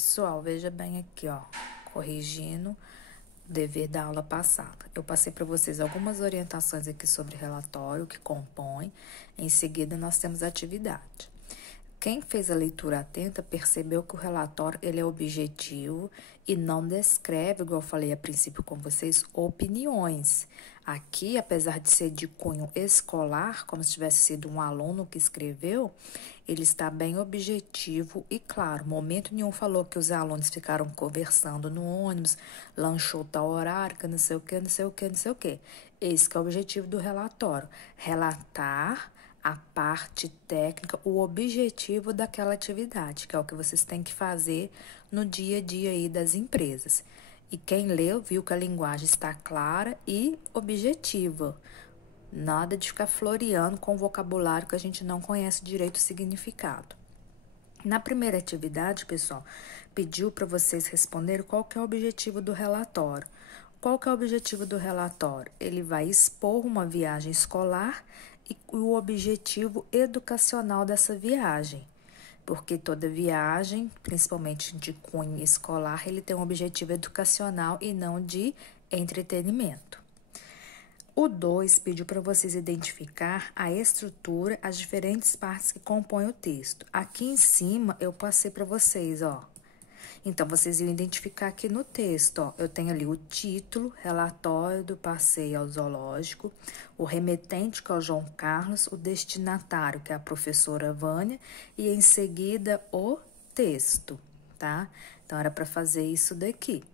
Pessoal, veja bem aqui, ó, corrigindo o dever da aula passada. Eu passei para vocês algumas orientações aqui sobre relatório que compõe. Em seguida, nós temos a atividade. Quem fez a leitura atenta percebeu que o relatório ele é objetivo e não descreve, igual eu falei a princípio com vocês, opiniões. Aqui, apesar de ser de cunho escolar, como se tivesse sido um aluno que escreveu, ele está bem objetivo e claro. Momento nenhum falou que os alunos ficaram conversando no ônibus, lanchou tal horário, que não sei o que, não sei o que, não sei o que. Esse que é o objetivo do relatório. Relatar a parte técnica, o objetivo daquela atividade, que é o que vocês têm que fazer no dia a dia aí das empresas. E quem leu viu que a linguagem está clara e objetiva. Nada de ficar floreando com vocabulário que a gente não conhece direito o significado. Na primeira atividade, pessoal, pediu para vocês responderem qual que é o objetivo do relatório. Qual que é o objetivo do relatório? Ele vai expor uma viagem escolar e o objetivo educacional dessa viagem. Porque toda viagem, principalmente de cunho escolar, ele tem um objetivo educacional e não de entretenimento. O 2 pediu para vocês identificar a estrutura, as diferentes partes que compõem o texto. Aqui em cima eu passei para vocês, ó. Então, vocês iam identificar aqui no texto, ó. Eu tenho ali o título, relatório do passeio ao zoológico, o remetente, que é o João Carlos, o destinatário, que é a professora Vânia, e em seguida o texto, tá? Então, era para fazer isso daqui.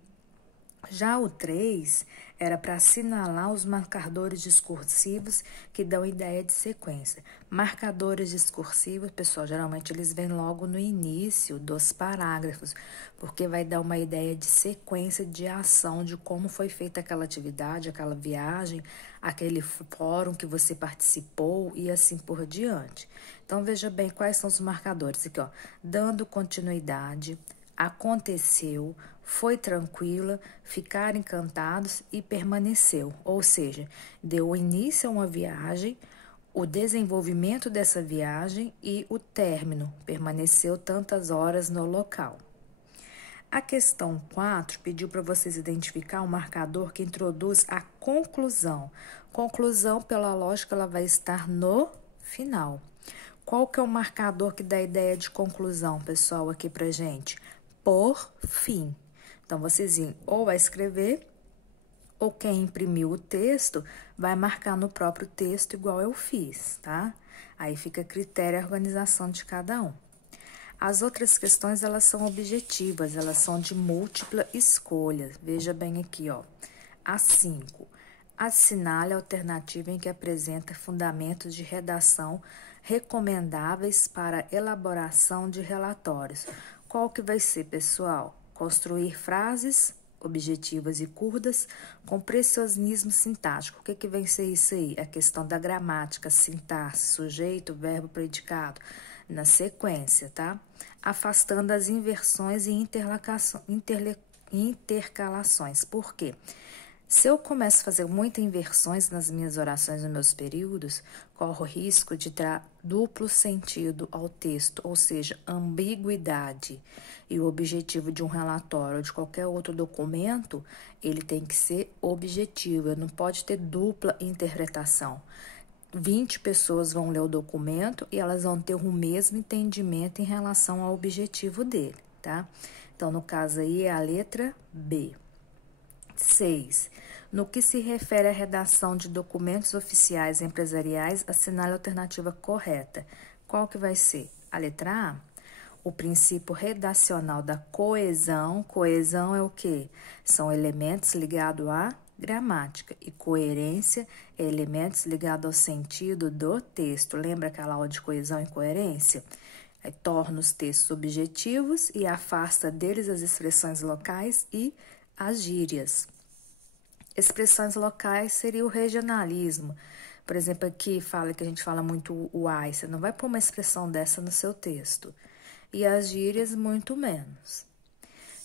Já o 3 era para assinalar os marcadores discursivos que dão ideia de sequência. Marcadores discursivos, pessoal, geralmente eles vêm logo no início dos parágrafos, porque vai dar uma ideia de sequência de ação, de como foi feita aquela atividade, aquela viagem, aquele fórum que você participou e assim por diante. Então, veja bem quais são os marcadores aqui, ó. Dando continuidade, aconteceu, foi tranquila, ficaram encantados e permaneceu. Ou seja, deu início a uma viagem, o desenvolvimento dessa viagem e o término, permaneceu tantas horas no local. A questão 4 pediu para vocês identificar um marcador que introduz a conclusão. Conclusão, pela lógica, ela vai estar no final. Qual que é o marcador que dá a ideia de conclusão, pessoal, aqui pra gente? Por fim. Então, vocês iam ou vai escrever, ou quem imprimiu o texto vai marcar no próprio texto, igual eu fiz, tá? Aí fica a critério e organização de cada um. As outras questões, elas são objetivas, elas são de múltipla escolha. Veja bem aqui, ó. A 5. Assinale a alternativa em que apresenta fundamentos de redação recomendáveis para elaboração de relatórios. Qual que vai ser, pessoal? Construir frases objetivas e curtas com preciosismo sintático. O que que vem ser isso aí? A questão da gramática, sintaxe, sujeito, verbo, predicado, na sequência, tá? Afastando as inversões e intercalações. Por quê? Se eu começo a fazer muitas inversões nas minhas orações, nos meus períodos, corro o risco de dar duplo sentido ao texto, ou seja, ambiguidade. E o objetivo de um relatório ou de qualquer outro documento, ele tem que ser objetivo, não pode ter dupla interpretação. 20 pessoas vão ler o documento e elas vão ter o mesmo entendimento em relação ao objetivo dele, tá? Então, no caso aí, é a letra B. 6. No que se refere à redação de documentos oficiais empresariais, assinale a alternativa correta. Qual que vai ser? A letra A. O princípio redacional da coesão. Coesão é o quê? São elementos ligados à gramática. E coerência é elementos ligados ao sentido do texto. Lembra aquela aula de coesão e coerência? Torna os textos objetivos e afasta deles as expressões locais e as gírias. Expressões locais seria o regionalismo. Por exemplo, aqui fala que a gente fala muito o ai, você não vai pôr uma expressão dessa no seu texto. E as gírias, muito menos.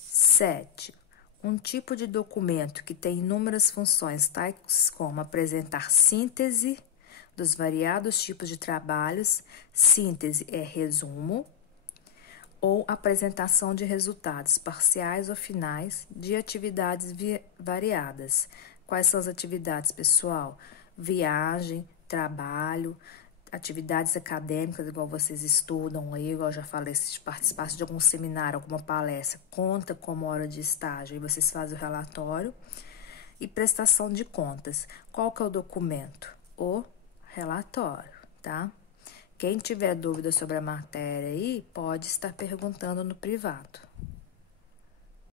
7. Um tipo de documento que tem inúmeras funções, tais como apresentar síntese dos variados tipos de trabalhos. Síntese é resumo. ou apresentação de resultados parciais ou finais de atividades variadas. Quais são as atividades, pessoal? Viagem, trabalho, atividades acadêmicas, igual vocês estudam aí, igual eu já falei, se participasse de algum seminário, alguma palestra, conta como hora de estágio, aí vocês fazem o relatório. E prestação de contas. Qual que é o documento? O relatório, tá? Quem tiver dúvida sobre a matéria aí, pode estar perguntando no privado.